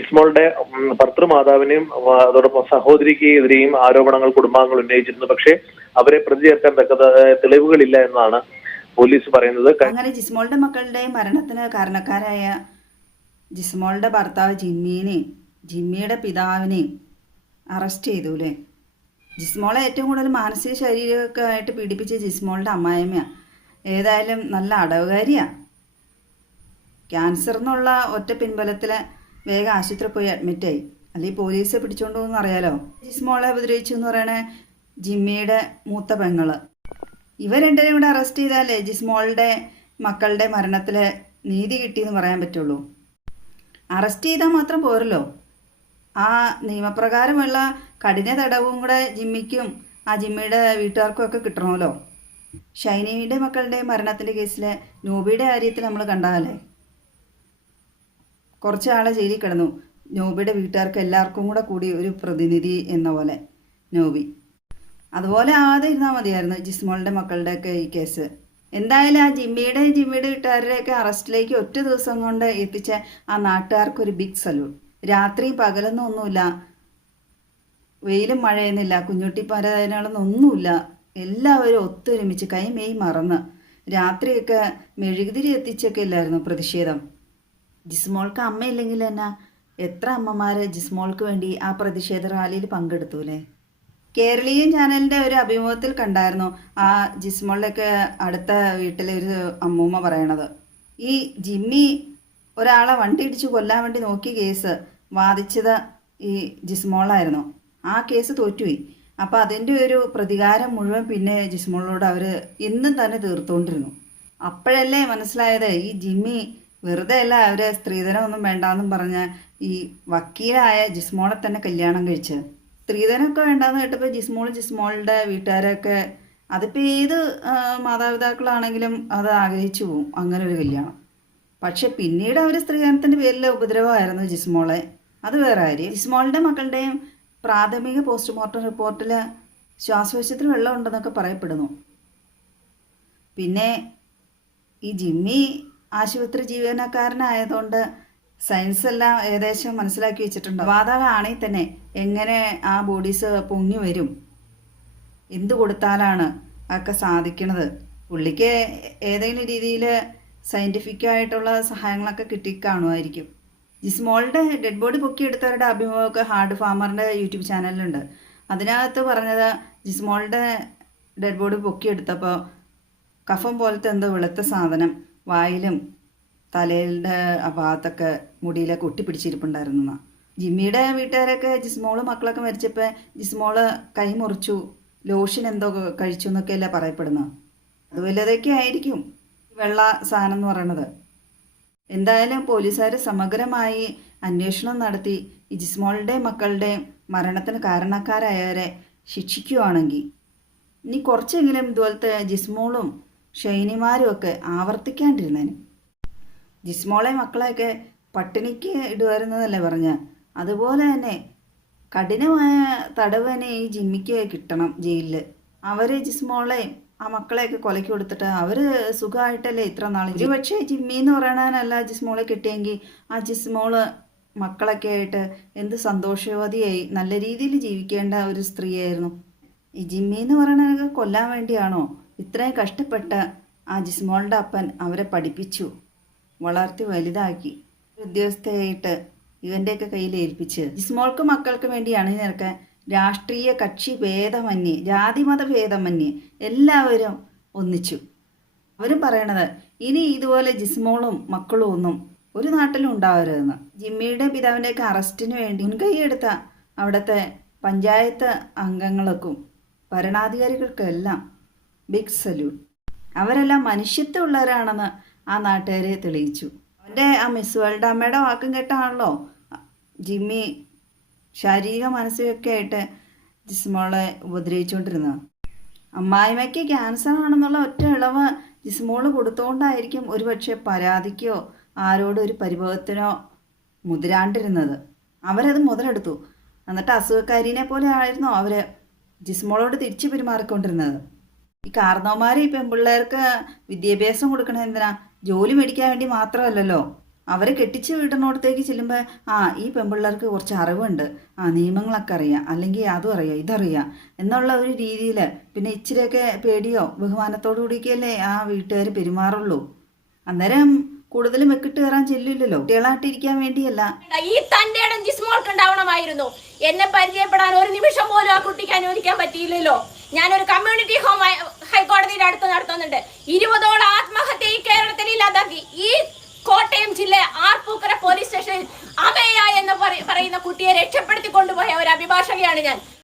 ഇസ്മോളുടെ ഭർത്തൃ ഭർത്തൃമാതാവിനെയും ആ, അതോടൊപ്പം സഹോദരിക്ക് എതിരെയും ആരോപണങ്ങൾ കുടുംബാംഗങ്ങൾ ഉന്നയിച്ചിരുന്നു. പക്ഷേ അവരെ പ്രതി ചേർക്കാൻ തക്കത തെളിവുകളില്ല എന്നാണ് പോലീസ് പറയുന്നത്. അങ്ങനെ ജിസ്മോളുടെ മക്കളുടെ മരണത്തിന് കാരണക്കാരായ ജിസ്മോളുടെ ഭർത്താവ് ജിമ്മിനെയും ജിമ്മിയുടെ പിതാവിനെയും അറസ്റ്റ് ചെയ്തു അല്ലേ ജിസ്മോളെ ഏറ്റവും കൂടുതൽ മാനസിക ശരീരമൊക്കെ പീഡിപ്പിച്ച ജിസ്മോളുടെ അമ്മായിമ്മയാണ് ഏതായാലും നല്ല അടവുകാരിയാണ് ക്യാൻസർ എന്നുള്ള ഒറ്റ പിൻബലത്തിൽ വേഗം ആശുപത്രി പോയി അഡ്മിറ്റായി അല്ലെങ്കിൽ പോലീസ് പിടിച്ചോണ്ട് പോകുന്ന അറിയാലോ? ജിസ്മോളെ ഉപദ്രവിച്ചു എന്ന് പറയണ ജിമ്മിയുടെ മൂത്ത പെങ്ങൾ. ഇവ രണ്ടുപേരും കൂടെ അറസ്റ്റ് ചെയ്താലേ ജിസ്മോളുടെ മക്കളുടെ മരണത്തിൽ നീതി കിട്ടിയെന്ന് പറയാൻ പറ്റുള്ളൂ. അറസ്റ്റ് ചെയ്താൽ മാത്രം പോരല്ലോ. ആ നിയമപ്രകാരമുള്ള കഠിന തടവും കൂടെ ജിമ്മിക്കും ആ ജിമ്മിയുടെ വീട്ടുകാർക്കും ഒക്കെ കിട്ടണമല്ലോ. ഷൈനിയുടെ മക്കളുടെ മരണത്തിന്റെ കേസിലെ നോബിയുടെ കാര്യത്തിൽ നമ്മൾ കണ്ടാലേ കുറച്ച് ആളെ ജയിലിൽ കിടന്നു. നോബിയുടെ വീട്ടുകാർക്ക് എല്ലാവർക്കും കൂടെ കൂടി ഒരു പ്രതിനിധി എന്ന പോലെ. നോബി. അതുപോലെ ആവാതെ ഇരുന്നാൽ മതിയായിരുന്നു ജിസ്മോളുടെ മക്കളുടെയൊക്കെ ഈ കേസ്. എന്തായാലും ആ ജിമ്മിയുടെ ജിമ്മിയുടെ വീട്ടുകാരുടെയൊക്കെ അറസ്റ്റിലേക്ക് ഒറ്റ ദിവസം കൊണ്ട് എത്തിച്ച ആ നാട്ടുകാർക്കൊരു ബിഗ് സല്യൂട്ട് രാത്രി പകലൊന്നും ഒന്നുമില്ല. വെയിലും മഴയൊന്നുമില്ല. കുഞ്ഞുട്ടി പരതനകളൊന്നും ഒന്നുമില്ല. എല്ലാവരും ഒത്തൊരുമിച്ച് കൈ മെയ് മറന്ന് രാത്രിയൊക്കെ മെഴുകുതിരി എത്തിച്ചൊക്കെ ഇല്ലായിരുന്നു പ്രതിഷേധം. ജിസ്മോൾക്ക് അമ്മയില്ലെങ്കിൽ തന്നെ എത്ര അമ്മമാര് ജിസ്മോൾക്ക് വേണ്ടി ആ പ്രതിഷേധ റാലിയിൽ പങ്കെടുത്തു അല്ലേ കേരളീയൻ ചാനലിന്റെ ഒരു അഭിമുഖത്തിൽ കണ്ടായിരുന്നു ആ ജിസ്മോളിലൊക്കെ അടുത്ത വീട്ടിലെ ഒരു അമ്മൂമ്മ പറയണത്. ഈ ജിമ്മി ഒരാളെ വണ്ടി ഇടിച്ച് കൊല്ലാൻ വേണ്ടി നോക്കിയ കേസ് വാദിച്ചത് ഈ ജിസ്മോളായിരുന്നു. ആ കേസ് തോറ്റുപോയി. അപ്പം അതിന്റെ ഒരു പ്രതികാരം മുഴുവൻ പിന്നെ ജിസ്മോളിനോട് അവർ ഇന്നും തന്നെ തീർത്തുകൊണ്ടിരുന്നു. അപ്പോഴല്ലേ മനസ്സിലായത് ഈ ജിമ്മി വെറുതെ അല്ല അവരെ സ്ത്രീധനമൊന്നും വേണ്ടാന്നും പറഞ്ഞ ഈ വക്കീലായ ജിസ്മോളെ തന്നെ കല്യാണം കഴിച്ച്. സ്ത്രീധനമൊക്കെ വേണ്ടാന്ന് കേട്ടപ്പോൾ ജിസ്മോൾ ജിസ്മോളുടെ വീട്ടുകാരൊക്കെ അതിപ്പോൾ ഏത് മാതാപിതാക്കളാണെങ്കിലും അത് ആഗ്രഹിച്ചു പോവും അങ്ങനെ ഒരു കല്യാണം. പക്ഷെ പിന്നീട് അവർ സ്ത്രീധനത്തിന്റെ പേരിൽ ഉപദ്രവമായിരുന്നു ജിസ്മോളെ. അത് വേറെ കാര്യം. ജിസ്മോളുടെ മക്കളുടെയും പ്രാഥമിക പോസ്റ്റ്മോർട്ടം റിപ്പോർട്ടിൽ ശ്വാസകോശത്തിൽ വെള്ളം ഉണ്ടെന്നൊക്കെ പറയപ്പെടുന്നു. പിന്നെ ഈ ജിമ്മി ആശുപത്രി ജീവനക്കാരനായതുകൊണ്ട് സയൻസ് എല്ലാം ഏകദേശം മനസ്സിലാക്കി വെച്ചിട്ടുണ്ട് വാതകമാണെങ്കിൽ തന്നെ എങ്ങനെ ആ ബോഡീസ് പൊങ്ങി വരും? എന്ത് കൊടുത്താലാണ് ഒക്കെ സാധിക്കുന്നത് പുള്ളിക്ക് ഏതെങ്കിലും രീതിയിൽ സയന്റിഫിക് ആയിട്ടുള്ള സഹായങ്ങളൊക്കെ കിട്ടിക്കാണുമായിരിക്കും ജിസ്മോളുടെ ഡെഡ് ബോഡി പൊക്കിയെടുത്തവരുടെ അഭിമുഖമൊക്കെ ഹാർഡ് ഫാമറിന്റെ യൂട്യൂബ് ചാനലിലുണ്ട്. അതിനകത്ത് പറഞ്ഞത് ജിസ്മോളുടെ ഡെഡ് ബോഡി പൊക്കിയെടുത്തപ്പോൾ കഫം പോലത്തെ എന്തോ വെളുത്ത സാധനം വായിലും തലയുടെ ആ ഭാഗത്തൊക്കെ മുടിയിലൊക്കെ ഒട്ടിപ്പിടിച്ചിരിപ്പുണ്ടായിരുന്നു എന്നാ. ജിമ്മിയുടെ വീട്ടുകാരൊക്കെ ജിസ്മോൾ മക്കളൊക്കെ മരിച്ചപ്പോൾ ജിസ്മോൾ കൈ മുറിച്ചു. ലോഷൻ എന്തോ കഴിച്ചു എന്നൊക്കെയല്ലേ പറയപ്പെടുന്നത് അത് ആയിരിക്കും വെള്ള സാധനം എന്ന് പറയണത്. എന്തായാലും പോലീസുകാർ സമഗ്രമായി അന്വേഷണം നടത്തി ഈ ജിസ്മോളുടെ മക്കളുടെ മരണത്തിന് കാരണക്കാരായവരെ ശിക്ഷിക്കുകയാണെങ്കിൽ ഇനി കുറച്ചെങ്കിലും ഇതുപോലത്തെ ജിസ്മോളും ഷൈനിമാരും ഒക്കെ ആവർത്തിക്കാണ്ടിരുന്നേനും. ജിസ്മോളെ മക്കളെയൊക്കെ പട്ടിണിക്ക് ഇടുമായിരുന്നതല്ലേ പറഞ്ഞ. അതുപോലെ തന്നെ കഠിനമായ തടവ് തന്നെ ഈ ജിമ്മിക്ക് കിട്ടണം ജയിലിൽ അവർ ജിസ്മോളെയും ആ മക്കളെയൊക്കെ കൊലക്കി കൊടുത്തിട്ട് അവർ സുഖമായിട്ടല്ലേ ഇത്ര നാൾ പക്ഷേ ജിമ്മി എന്ന് പറയണതിനല്ല ജിസ്മോളെ കിട്ടിയെങ്കിൽ ആ ജിസ്മോൾ മക്കളൊക്കെ ആയിട്ട് എന്ത് സന്തോഷവതിയായി. നല്ല രീതിയിൽ ജീവിക്കേണ്ട ഒരു സ്ത്രീയായിരുന്നു. ഈ ജിമ്മി എന്ന് പറയണതൊക്കെ കൊല്ലാൻ വേണ്ടിയാണോ? ഇത്രയും കഷ്ടപ്പെട്ട് ആ ജിസ്മോളുടെ അപ്പൻ അവരെ പഠിപ്പിച്ചു. വളർത്തി വലുതാക്കി. ഉദ്യോഗസ്ഥയായിട്ട് ഇവന്റെയൊക്കെ കയ്യിൽ ഏൽപ്പിച്ച്. ജിസ്മോൾക്ക് മക്കൾക്ക് വേണ്ടിയാണ് നിരക്കാൻ രാഷ്ട്രീയ കക്ഷി ഭേദമന്യേ ജാതിമത ഭേദമന്യേ എല്ലാവരും ഒന്നിച്ചു. അവരും പറയണത് ഇനി ഇതുപോലെ ജിസ്മോളും മക്കളും ഒന്നും ഒരു നാട്ടിലും ഉണ്ടാവരുതെന്ന്. ജിമ്മിയുടെ പിതാവിന്റെയൊക്കെ അറസ്റ്റിന് വേണ്ടി മുൻകൈയെടുത്ത അവിടുത്തെ പഞ്ചായത്ത് അംഗങ്ങൾക്കും ഭരണാധികാരികൾക്കെല്ലാം ബിഗ് സല്യൂട്ട് അവരെല്ലാം മനുഷ്യത്വമുള്ളവരാണെന്ന് ആ നാട്ടുകാരെ തെളിയിച്ചു. അവന്റെ ആ മിസ് വേൾഡ് അമ്മയുടെ വാക്കും കേട്ടാണല്ലോ. ജിമ്മി ശാരീരിക മാനസികമൊക്കെ ആയിട്ട് ജിസ്മോളെ ഉപദ്രവിച്ചുകൊണ്ടിരുന്നത് അമ്മായിമ്മയ്ക്ക് ക്യാൻസർ ആണെന്നുള്ള ഒറ്റ ഇളവ് ജിസ്മോൾ കൊടുത്തുകൊണ്ടായിരിക്കും ഒരുപക്ഷെ പരാതിക്കോ ആരോടും ഒരു പരിഭവത്തിനോ മുതിരാണ്ടിരുന്നത്. അവരത് മുതലെടുത്തു. എന്നിട്ട് അസുഖക്കാരിനെ പോലെ ആയിരുന്നു അവർ ജിസ്മോളോട് തിരിച്ചു പെരുമാറിക്കൊണ്ടിരുന്നത്. ഈ കാർന്നവന്മാർ ഈ പെൺപിള്ളേർക്ക് വിദ്യാഭ്യാസം കൊടുക്കണത് എന്തിനാ? ജോലി മേടിക്കാൻ വേണ്ടി മാത്രമല്ലല്ലോ. അവരെ കെട്ടിച്ച് വിടുന്നിടത്തേക്ക് ചെല്ലുമ്പോൾ ആ ഈ പെൺപിള്ളേർക്ക് കുറച്ച് അറിവുണ്ട്. ആ നിയമങ്ങളൊക്കെ അറിയാം. അല്ലെങ്കിൽ അതും അറിയാം ഇതറിയാം. എന്നുള്ള ഒരു രീതിയിൽ പിന്നെ ഇച്ചിരിയൊക്കെ പേടിയോ ബഹുമാനത്തോടു കൂടിയൊക്കെയല്ലേ ആ വീട്ടുകാർ പെരുമാറുള്ളൂ. അന്നേരം കൂടുതലും വെക്കിട്ട് കയറാൻ ചെല്ലില്ലല്ലോ. കുട്ടികളായിട്ടിരിക്കാൻ വേണ്ടിയല്ല. ഈ തന്റെ ഇടം ഉണ്ടാവണമായിരുന്നു എന്നെ പരിചയപ്പെടാൻ ഒരു നിമിഷം പോലും ആ കുട്ടിക്ക് അനുവദിക്കാൻ പറ്റിയില്ലല്ലോ. ഞാനൊരു കമ്മ്യൂണിറ്റി ഹോം ഹൈക്കോടതിയുടെ അടുത്ത് നടത്തുന്നുണ്ട്. ഇരുപതോളം